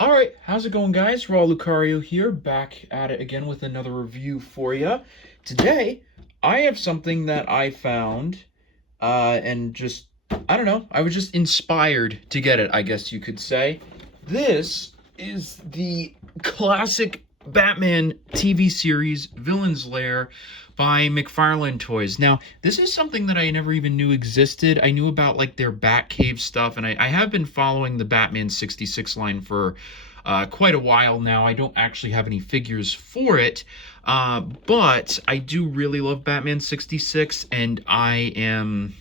All right, how's it going, guys? Raul Lucario here, back at it again with another review for you. Today, I have something that I found, and just, I don't know, I was just inspired to get it, I guess you could say. This is the classic Batman TV series, Villain's Lair, by Mcfarlane Toys. Now, this is something that I never even knew existed. I knew about, like, their Batcave stuff, and I have been following the Batman 66 line for quite a while now. I don't actually have any figures for it, but I do really love Batman 66, and I am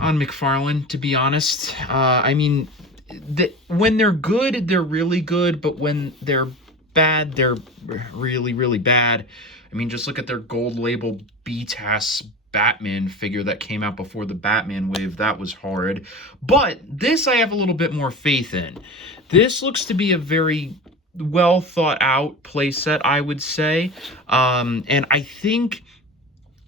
on Mcfarlane, to be honest. I mean, when they're good, they're really good, but when they're bad, they're really, really bad. I mean, just look at their gold label BTAS Batman figure that came out before the Batman wave. That was horrid. But this I have a little bit more faith in. This looks to be a very well thought out playset, I would say. And I think,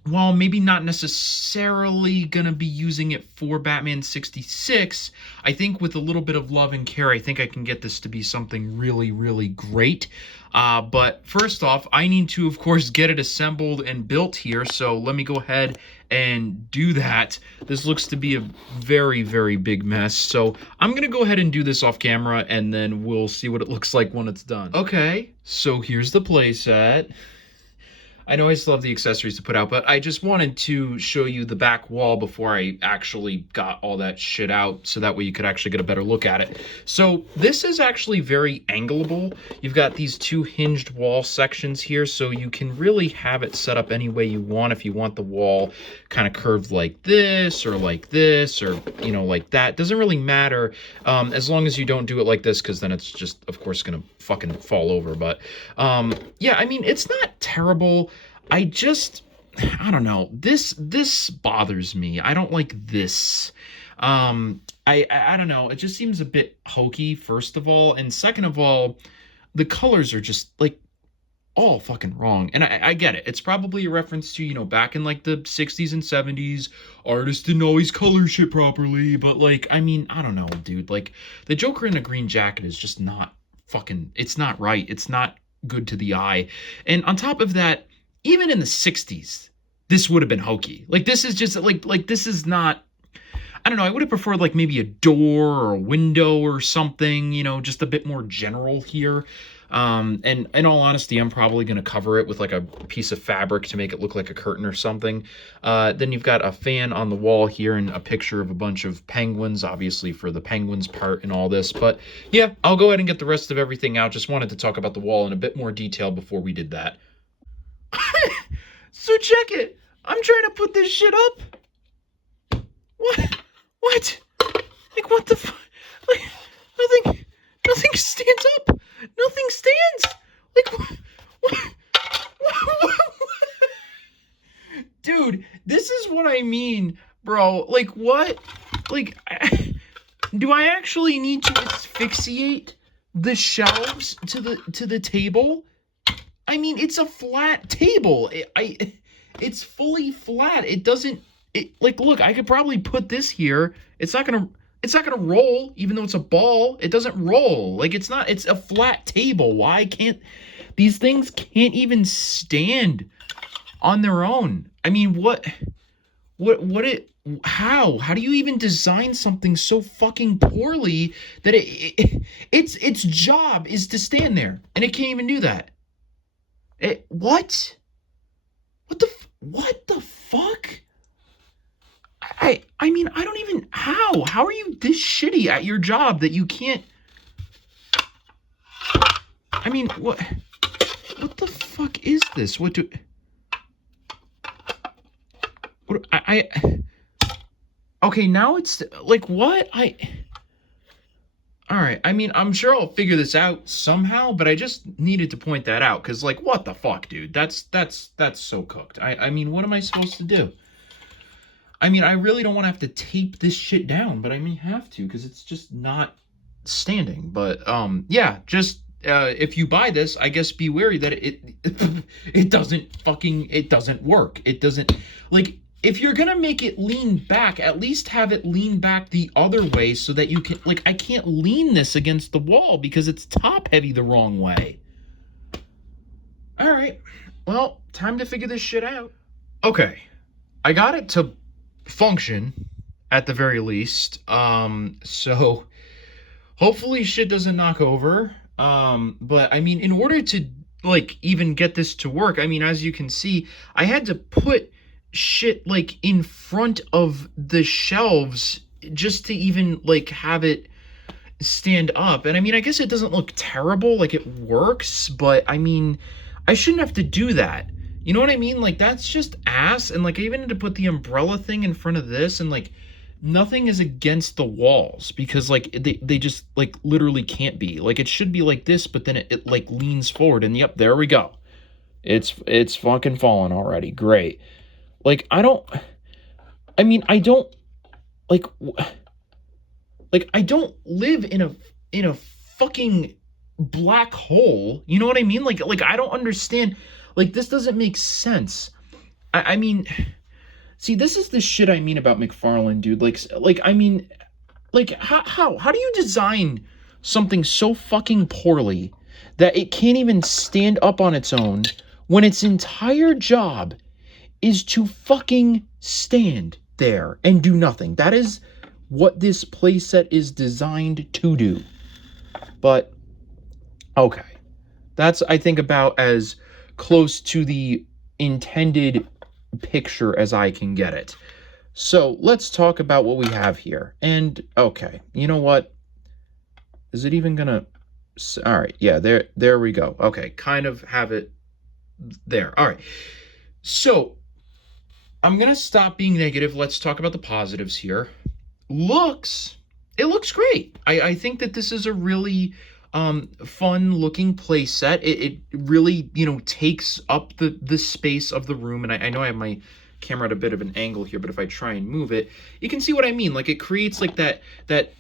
while maybe not necessarily going to be using it for Batman 66, I think with a little bit of love and care, I think I can get this to be something really, really great. But first off, I need to, of course, get it assembled and built here, so let me go ahead and do that. This looks to be a very, very big mess, so I'm going to go ahead and do this off camera, and then we'll see what it looks like when it's done. Okay, so here's the playset. I know I still have the accessories to put out, but I just wanted to show you the back wall before I actually got all that shit out, so that way you could actually get a better look at it. So this is actually very angleable. You've got these two hinged wall sections here, so you can really have it set up any way you want. If you want the wall kind of curved like this, or like this, or, you know, like that. Doesn't really matter, as long as you don't do it like this, because then it's just, of course, gonna fucking fall over. But yeah, I mean, it's not terrible. I don't know. This bothers me. I don't like this. I don't know. It just seems a bit hokey, first of all, and second of all, the colors are just like all fucking wrong. And I get it. It's probably a reference to, you know, back in like the 60s and 70s, artists didn't always color shit properly, but like, I mean, I don't know, dude. Like, the Joker in a green jacket is just not fucking, it's not right. It's not good to the eye. And on top of that, even in the 60s, this would have been hokey. Like, this is just, like this is not, I don't know, I would have preferred, like, maybe a door or a window or something, you know, just a bit more general here. And in all honesty, I'm probably going to cover it with, like, a piece of fabric to make it look like a curtain or something. Then you've got a fan on the wall here and a picture of a bunch of penguins, obviously for the penguins part and all this. But, yeah, I'll go ahead and get the rest of everything out. Just wanted to talk about the wall in a bit more detail before we did that. So check it. I'm trying to put this shit up. What? Like, what the fuck? Like, nothing stands up. Nothing stands. Like, what? Dude, this is what I mean, bro. Like, what? Like, do I actually need to asphyxiate the shelves to the table? I mean, it's a flat table. It's fully flat. It doesn't, like, look, I could probably put this here. It's not gonna roll, even though it's a ball. It doesn't roll. Like, it's a flat table. Why can't, these things can't even stand on their own? I mean, how do you even design something so fucking poorly that its job is to stand there, and it can't even do that? What? What the fuck? I mean, I don't even, how are you this shitty at your job that you can't, I mean, what the fuck is this? Okay, now it's, like, what? All right, I mean, I'm sure I'll figure this out somehow, but I just needed to point that out, because, like, what the fuck, dude? That's so cooked. I mean, what am I supposed to do? I mean, I really don't want to have to tape this shit down, but I may have to, because it's just not standing. But, yeah, just, if you buy this, I guess be wary that it doesn't work. It doesn't, like, if you're gonna make it lean back, at least have it lean back the other way so that you can, like, I can't lean this against the wall because it's top heavy the wrong way. All right, well, time to figure this shit out. Okay, I got it to function at the very least. So hopefully shit doesn't knock over. But I mean, in order to like even get this to work, I mean, as you can see, I had to put shit like in front of the shelves just to even like have it stand up. And I mean, I guess it doesn't look terrible, like it works, but I mean, I shouldn't have to do that. You know what I mean? Like, that's just ass. And like, I even had to put the umbrella thing in front of this, and like, nothing is against the walls because like they just like literally can't be. Like, it should be like this, but then it like leans forward, and yep, there we go. It's fucking fallen already. Great. Like, I don't like I don't live in a fucking black hole. You know what I mean? Like I don't understand. Like, this doesn't make sense. I mean, see, this is the shit I mean about Mcfarlane, dude. Like I mean, like how do you design something so fucking poorly that it can't even stand up on its own when its entire job is to fucking stand there and do nothing? That is what this playset is designed to do. But okay, that's, I think, about as close to the intended picture as I can get it. So let's talk about what we have here. And okay, you know what? Is it even gonna? All right, yeah, there we go. Okay, kind of have it there. All right, so I'm gonna stop being negative. Let's talk about the positives here. It looks great. I think that this is a really fun looking play set. It really, you know, takes up the space of the room. And I know I have my camera at a bit of an angle here, but if I try and move it, you can see what I mean. Like, it creates like that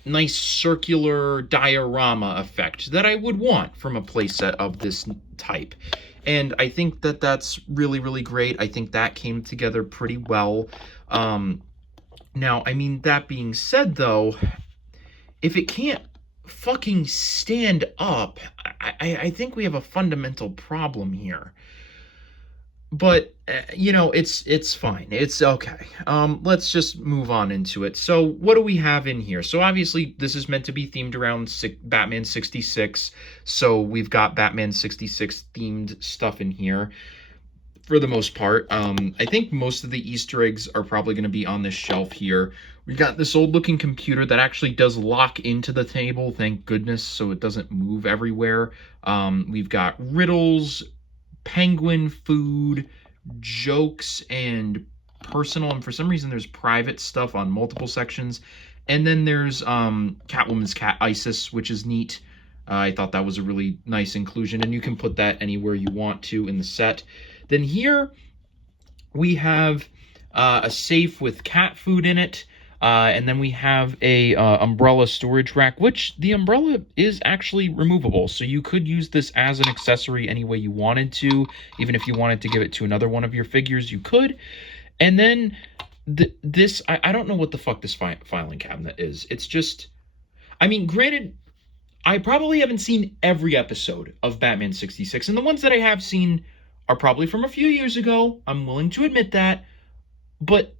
nice circular diorama effect that I would want from a play set of this type. And I think that that's really, really great. I think that came together pretty well. Now, I mean, that being said, though, if it can't fucking stand up, I think we have a fundamental problem here. But, you know, it's fine. It's okay. Let's just move on into it. So what do we have in here? So obviously this is meant to be themed around Batman 66. So we've got Batman 66 themed stuff in here for the most part. I think most of the Easter eggs are probably going to be on this shelf here. We got this old looking computer that actually does lock into the table, thank goodness, so it doesn't move everywhere. We've got riddles, penguin food, jokes, and personal, and for some reason there's private stuff on multiple sections. And then there's Catwoman's cat Isis, which is neat. I thought that was a really nice inclusion, and you can put that anywhere you want to in the set. Then here we have a safe with cat food in it. And then we have a umbrella storage rack, which the umbrella is actually removable. So you could use this as an accessory any way you wanted to. Even if you wanted to give it to another one of your figures, you could. And then this, I don't know what the fuck this filing cabinet is. It's just, I mean, granted, I probably haven't seen every episode of Batman 66. And the ones that I have seen are probably from a few years ago. I'm willing to admit that. But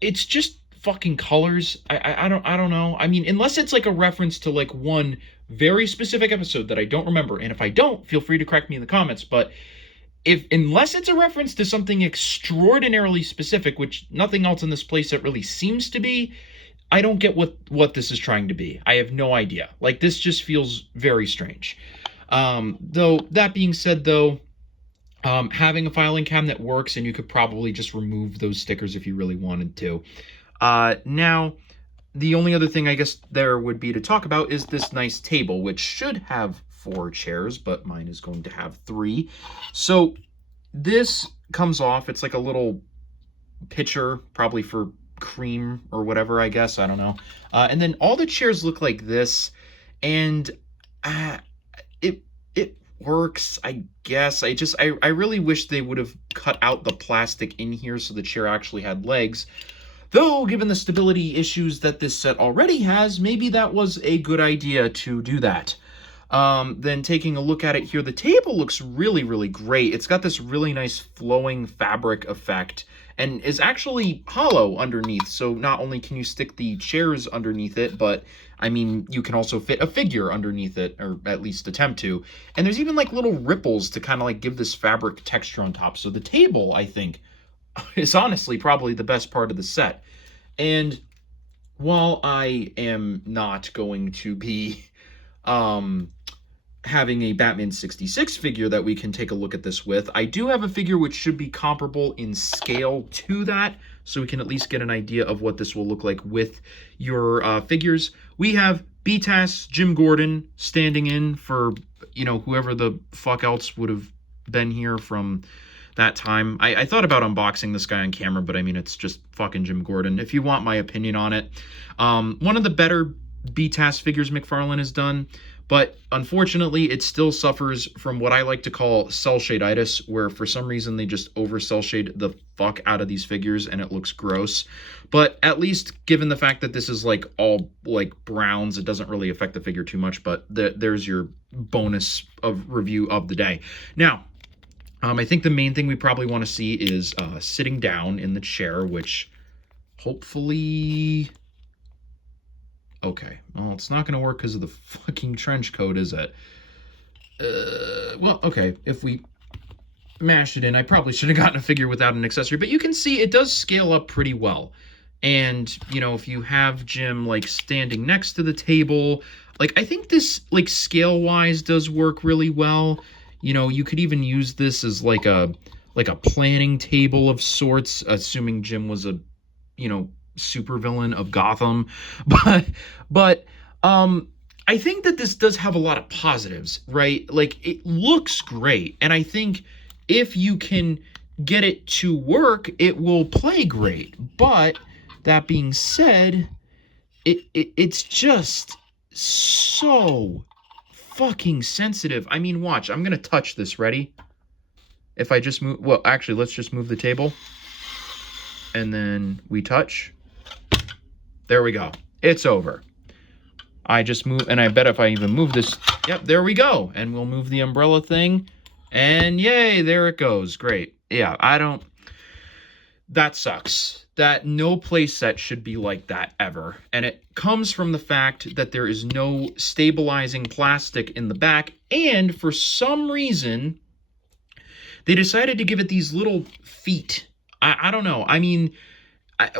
it's just fucking colors. I don't know. I mean, unless it's like a reference to like one very specific episode that I don't remember, and if I don't, feel free to correct me in the comments. But unless it's a reference to something extraordinarily specific, which nothing else in this playset really seems to be, I don't get what this is trying to be. I have no idea. Like, this just feels very strange. Though that being said, though, having a filing cabinet works, and you could probably just remove those stickers if you really wanted to. Now, the only other thing I guess there would be to talk about is this nice table, which should have 4 chairs, but mine is going to have 3. So this comes off. It's like a little pitcher, probably for cream or whatever, I guess. I don't know. And then all the chairs look like this, and works, I guess. I really wish they would have cut out the plastic in here so the chair actually had legs. Though, given the stability issues that this set already has, maybe that was a good idea to do that. Then taking a look at it here, the table looks really, really great. It's got this really nice flowing fabric effect and is actually hollow underneath. So not only can you stick the chairs underneath it, but I mean, you can also fit a figure underneath it, or at least attempt to. And there's even like little ripples to kind of like give this fabric texture on top. So the table, I think, is honestly probably the best part of the set. And while I am not going to be having a Batman 66 figure that we can take a look at this with, I do have a figure which should be comparable in scale to that, so we can at least get an idea of what this will look like with your figures. We have BTAS Jim Gordon standing in for, you know, whoever the fuck else would have been here from that time. I thought about unboxing this guy on camera, but I mean, it's just fucking Jim Gordon. If you want my opinion on it, one of the better BTAS figures Mcfarlane has done, but unfortunately, it still suffers from what I like to call cell shadeitis, where for some reason they just over cell shade the fuck out of these figures and it looks gross. But at least given the fact that this is like all like browns, it doesn't really affect the figure too much, but there's your bonus of review of the day. Now, I think the main thing we probably want to see is sitting down in the chair, which hopefully... Okay, well, it's not going to work because of the fucking trench coat, is it? Well, okay, if we mash it in, I probably should have gotten a figure without an accessory, but you can see it does scale up pretty well. And, you know, if you have Jim, like, standing next to the table, like, I think this, like, scale-wise does work really well. You know, you could even use this as, like a planning table of sorts, assuming Jim was a, you know, supervillain of Gotham. But I think that this does have a lot of positives, right? Like, it looks great, and I think if you can get it to work, it will play great. But that being said, it's just so fucking sensitive. I mean, watch, I'm gonna touch this. Ready? If I just move, well, actually, let's just move the table, and then we touch. There we go. It's over. I just move, and I bet if I even move this, yep, there we go. And we'll move the umbrella thing, and yay, there it goes. Great. Yeah, that sucks. That no playset should be like that ever. And it comes from the fact that there is no stabilizing plastic in the back, and for some reason, they decided to give it these little feet. I don't know. I mean...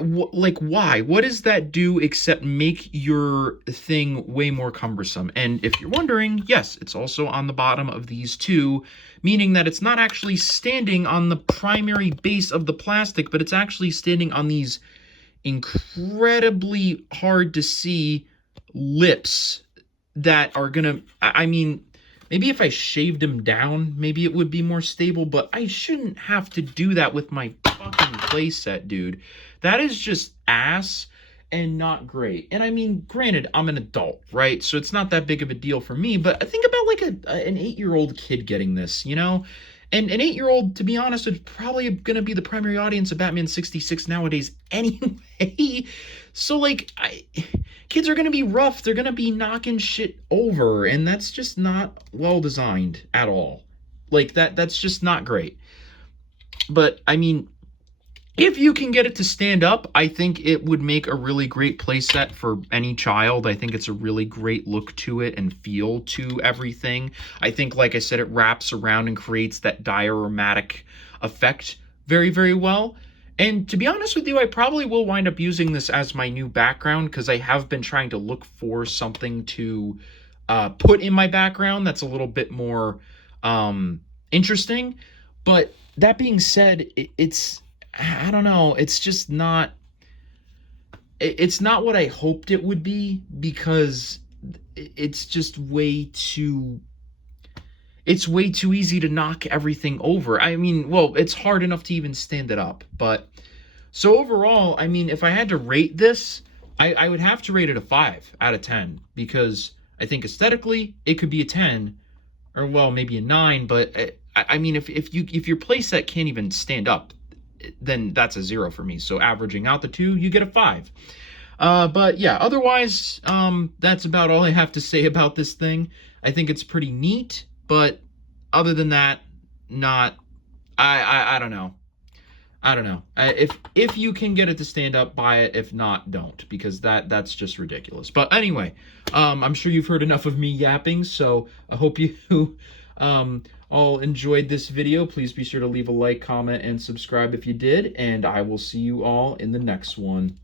like, why? What does that do except make your thing way more cumbersome? And if you're wondering, yes, it's also on the bottom of these two, meaning that it's not actually standing on the primary base of the plastic, but it's actually standing on these incredibly hard to see lips that are gonna, I mean, maybe if I shaved them down, maybe it would be more stable, but I shouldn't have to do that with my fucking playset, dude. That is just ass and not great. And I mean, granted, I'm an adult, right? So it's not that big of a deal for me, but think about like an 8-year-old kid getting this, you know? And an 8-year-old, to be honest, is probably going to be the primary audience of Batman 66 nowadays anyway. So, like, kids are going to be rough. They're going to be knocking shit over, and that's just not well designed at all. Like, that's just not great. But, I mean... if you can get it to stand up, I think it would make a really great playset for any child. I think it's a really great look to it and feel to everything. I think, like I said, it wraps around and creates that dioramatic effect very, very well. And to be honest with you, I probably will wind up using this as my new background because I have been trying to look for something to put in my background that's a little bit more interesting. But that being said, it's... I don't know, it's just not... it's not what I hoped it would be, because it's just way too... it's way too easy to knock everything over. I mean, well, it's hard enough to even stand it up, but... so overall, I mean, if I had to rate this, I would have to rate it a 5 out of 10, because I think aesthetically, it could be a 10, or well, maybe a 9. But I mean, if your playset can't even stand up, then that's a 0 for me. So averaging out the two, you get a 5. But yeah, otherwise, that's about all I have to say about this thing. I think it's pretty neat, but other than that, not. I don't know. I don't know. If you can get it to stand up, buy it. If not, don't, because that's just ridiculous. But anyway, I'm sure you've heard enough of me yapping, so I hope you all enjoyed this video. Please be sure to leave a like, comment, and subscribe if you did, and I will see you all in the next one.